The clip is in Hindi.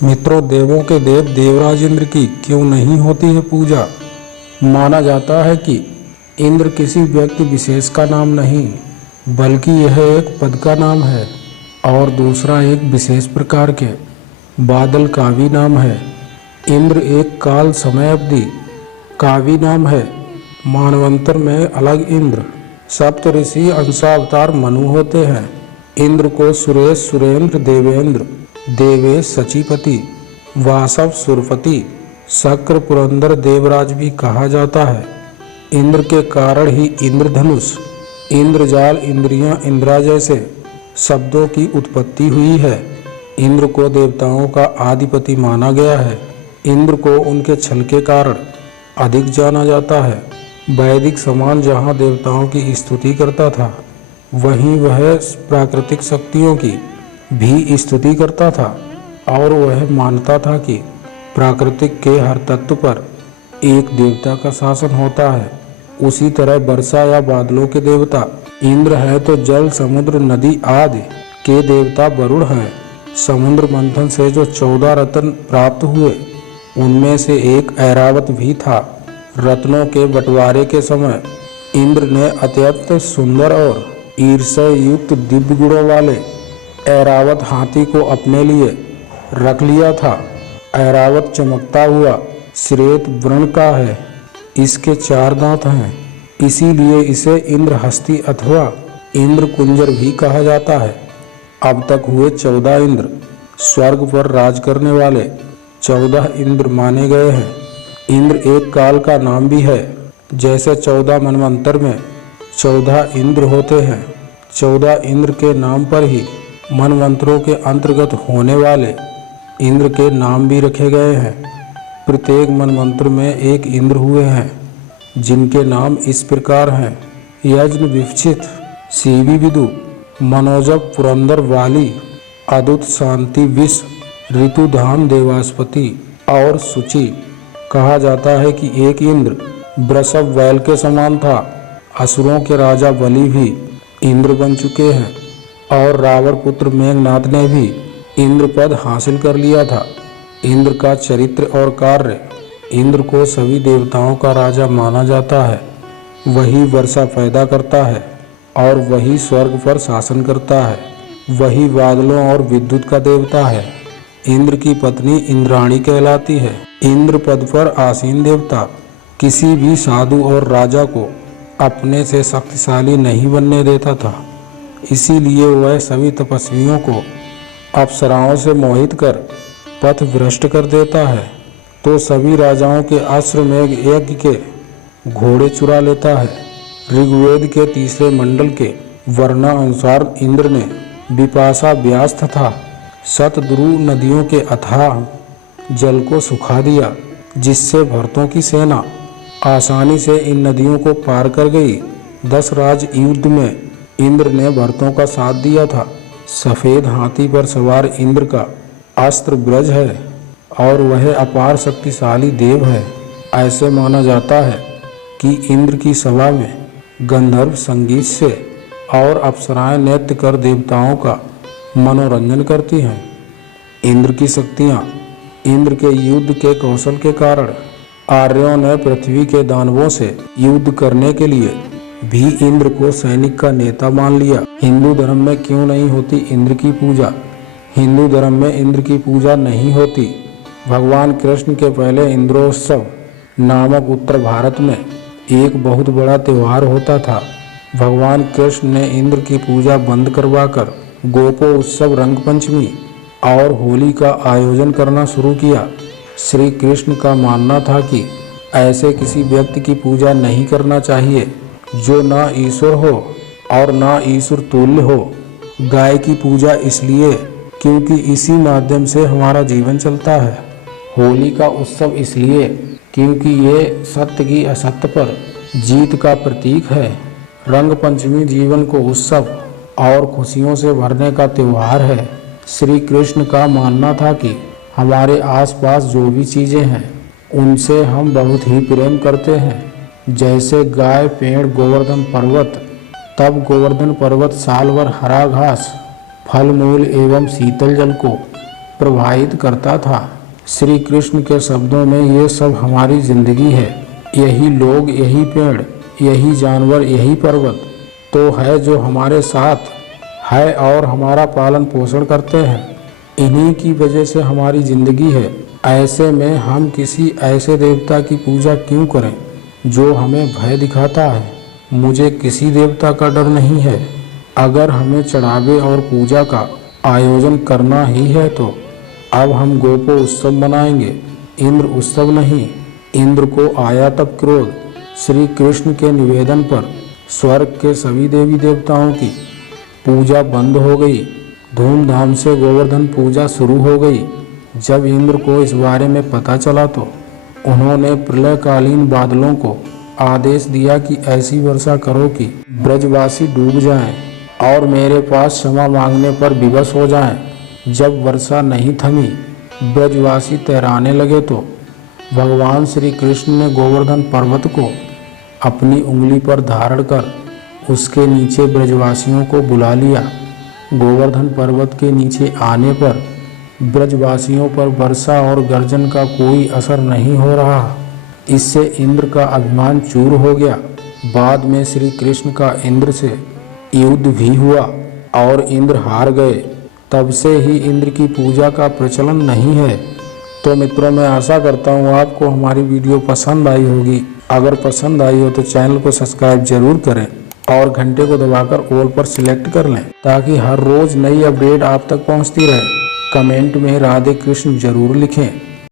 मित्रों, देवों के देव देवराज इंद्र की क्यों नहीं होती है पूजा। माना जाता है कि इंद्र किसी व्यक्ति विशेष का नाम नहीं, बल्कि यह एक पद का नाम है और दूसरा एक विशेष प्रकार के बादल का भी नाम है। इंद्र एक काल समय अवधि का भी नाम है। मानवंतर में अलग इंद्र, सप्त ऋषि, अंशावतार मनु होते हैं। इंद्र को सुरेश, सुरेंद्र, देवेंद्र, देवेश, सचीपति, वासव, सुरपति, शक्र, पुरंदर, देवराज भी कहा जाता है। इंद्र के कारण ही इंद्रधनुष, इंद्रजाल, इंद्रियां, इंद्रा जैसे शब्दों की उत्पत्ति हुई है। इंद्र को देवताओं का आधिपति माना गया है। इंद्र को उनके छल के कारण अधिक जाना जाता है। वैदिक समाज जहाँ देवताओं की स्तुति करता था, वहीं वह प्राकृतिक शक्तियों की भी स्तुति करता था और वह मानता था कि प्राकृतिक के हर तत्व पर एक देवता का शासन होता है। उसी तरह वर्षा या बादलों के देवता इंद्र है तो जल, समुद्र, नदी आदि के देवता वरुण हैं। समुद्र मंथन से जो 14 रत्न प्राप्त हुए, उनमें से एक ऐरावत भी था। रत्नों के बंटवारे के समय इंद्र ने अत्यंत सुंदर और ईर्ष्या युक्त दिव्य गुणों वाले ऐरावत हाथी को अपने लिए रख लिया था। ऐरावत चमकता हुआ श्वेत वर्ण का है। इसके 4 दांत हैं, इसीलिए इसे इंद्रहस्ती अथवा इंद्र कुंजर भी कहा जाता है। अब तक हुए 14 इंद्र स्वर्ग पर राज करने वाले 14 इंद्र माने गए हैं। इंद्र एक काल का नाम भी है। जैसे 14 मनवंतर में 14 इंद्र होते हैं, 14 इंद्र के नाम पर ही मनवंतरों के अंतर्गत होने वाले इंद्र के नाम भी रखे गए हैं। प्रत्येक मनवंतर में एक इंद्र हुए हैं, जिनके नाम इस प्रकार हैं: यज्ञ, विपक्षित, सीवी, विदु, मनोजप, पुरंदर, वाली, अदुत, शांति, विष, ऋतुधाम, देवास्पति और सुचि। कहा जाता है कि एक इंद्र वृषभ बैल के समान था। असुरों के राजा बलि भी इंद्र बन चुके हैं और रावण पुत्र मेघनाद ने भी इंद्र पद हासिल कर लिया था। इंद्र का चरित्र और कार्य, इंद्र को सभी देवताओं का राजा माना जाता है। वही वर्षा पैदा करता है और वही स्वर्ग पर शासन करता है। वही बादलों और विद्युत का देवता है। इंद्र की पत्नी इंद्राणी कहलाती है। इंद्र पद पर आसीन देवता किसी भी साधु और राजा को अपने से शक्तिशाली नहीं बनने देता था। इसीलिए वह सभी तपस्वियों को अप्सराओं से मोहित कर पथ भ्रष्ट कर देता है, तो सभी राजाओं के अश्वमेध यज्ञ के घोड़े चुरा लेता है। ऋग्वेद के 3 मंडल के वर्णानुसार इंद्र ने विपाशा, व्यास तथा शतद्रु नदियों के अथाह जल को सुखा दिया, जिससे भरतों की सेना आसानी से इन नदियों को पार कर गई। 10 राज युद्ध में इंद्र ने भरतों का साथ दिया था। सफेद हाथी पर सवार इंद्र का अस्त्र ब्रज है और वह अपार शक्तिशाली देव है। ऐसे माना जाता है कि इंद्र की सभा में गंधर्व संगीत से और अप्सराएं नृत्य कर देवताओं का मनोरंजन करती हैं। इंद्र की शक्तियाँ, इंद्र के युद्ध के कौशल के कारण आर्यों ने पृथ्वी के दानवों से युद्ध करने के लिए भी इंद्र को सैनिक का नेता मान लिया। हिंदू धर्म में क्यों नहीं होती इंद्र की पूजा। हिंदू धर्म में इंद्र की पूजा नहीं होती। भगवान कृष्ण के पहले इंद्रोत्सव नामक उत्तर भारत में एक बहुत बड़ा त्यौहार होता था। भगवान कृष्ण ने इंद्र की पूजा बंद करवाकर गोपोत्सव, रंगपंचमी और होली का आयोजन करना शुरू किया। श्री कृष्ण का मानना था कि ऐसे किसी व्यक्ति की पूजा नहीं करना चाहिए जो ना ईश्वर हो और ना ईश्वर तुल्य हो। गाय की पूजा इसलिए क्योंकि इसी माध्यम से हमारा जीवन चलता है। होली का उत्सव इसलिए क्योंकि ये सत्य की असत्य पर जीत का प्रतीक है। रंग पंचमी जीवन को उत्सव और खुशियों से भरने का त्यौहार है। श्री कृष्ण का मानना था कि हमारे आसपास जो भी चीज़ें हैं, उनसे हम बहुत ही प्रेम करते हैं। जैसे गाय, पेड़, गोवर्धन पर्वत। तब गोवर्धन पर्वत साल भर हरा घास, फल मूल एवं शीतल जल को प्रवाहित करता था। श्री कृष्ण के शब्दों में ये सब हमारी जिंदगी है। यही लोग, यही पेड़, यही जानवर, यही पर्वत तो है जो हमारे साथ है और हमारा पालन पोषण करते हैं। इन्हीं की वजह से हमारी जिंदगी है। ऐसे में हम किसी ऐसे देवता की पूजा क्यों करें जो हमें भय दिखाता है। मुझे किसी देवता का डर नहीं है। अगर हमें चढ़ावे और पूजा का आयोजन करना ही है तो अब हम गोपो उत्सव मनाएंगे, इंद्र उत्सव नहीं। इंद्र को आया तब क्रोध। श्री कृष्ण के निवेदन पर स्वर्ग के सभी देवी देवताओं की पूजा बंद हो गई। धूमधाम से गोवर्धन पूजा शुरू हो गई। जब इंद्र को इस बारे में पता चला तो उन्होंने प्रलयकालीन बादलों को आदेश दिया कि ऐसी वर्षा करो कि ब्रजवासी डूब जाएं और मेरे पास क्षमा मांगने पर विवश हो जाएं। जब वर्षा नहीं थमी, ब्रजवासी तैराने लगे तो भगवान श्री कृष्ण ने गोवर्धन पर्वत को अपनी उंगली पर धारण कर उसके नीचे ब्रजवासियों को बुला लिया। गोवर्धन पर्वत के नीचे आने पर ब्रजवासियों पर वर्षा और गर्जन का कोई असर नहीं हो रहा। इससे इंद्र का अभिमान चूर हो गया। बाद में श्री कृष्ण का इंद्र से युद्ध भी हुआ और इंद्र हार गए। तब से ही इंद्र की पूजा का प्रचलन नहीं है। तो मित्रों, मैं आशा करता हूँ आपको हमारी वीडियो पसंद आई होगी। अगर पसंद आई हो तो चैनल को सब्सक्राइब जरूर करें और घंटे को दबाकर ऑल पर सिलेक्ट कर लें ताकि हर रोज नई अपडेट आप तक पहुँचती रहे। कमेंट में राधे कृष्ण जरूर लिखें।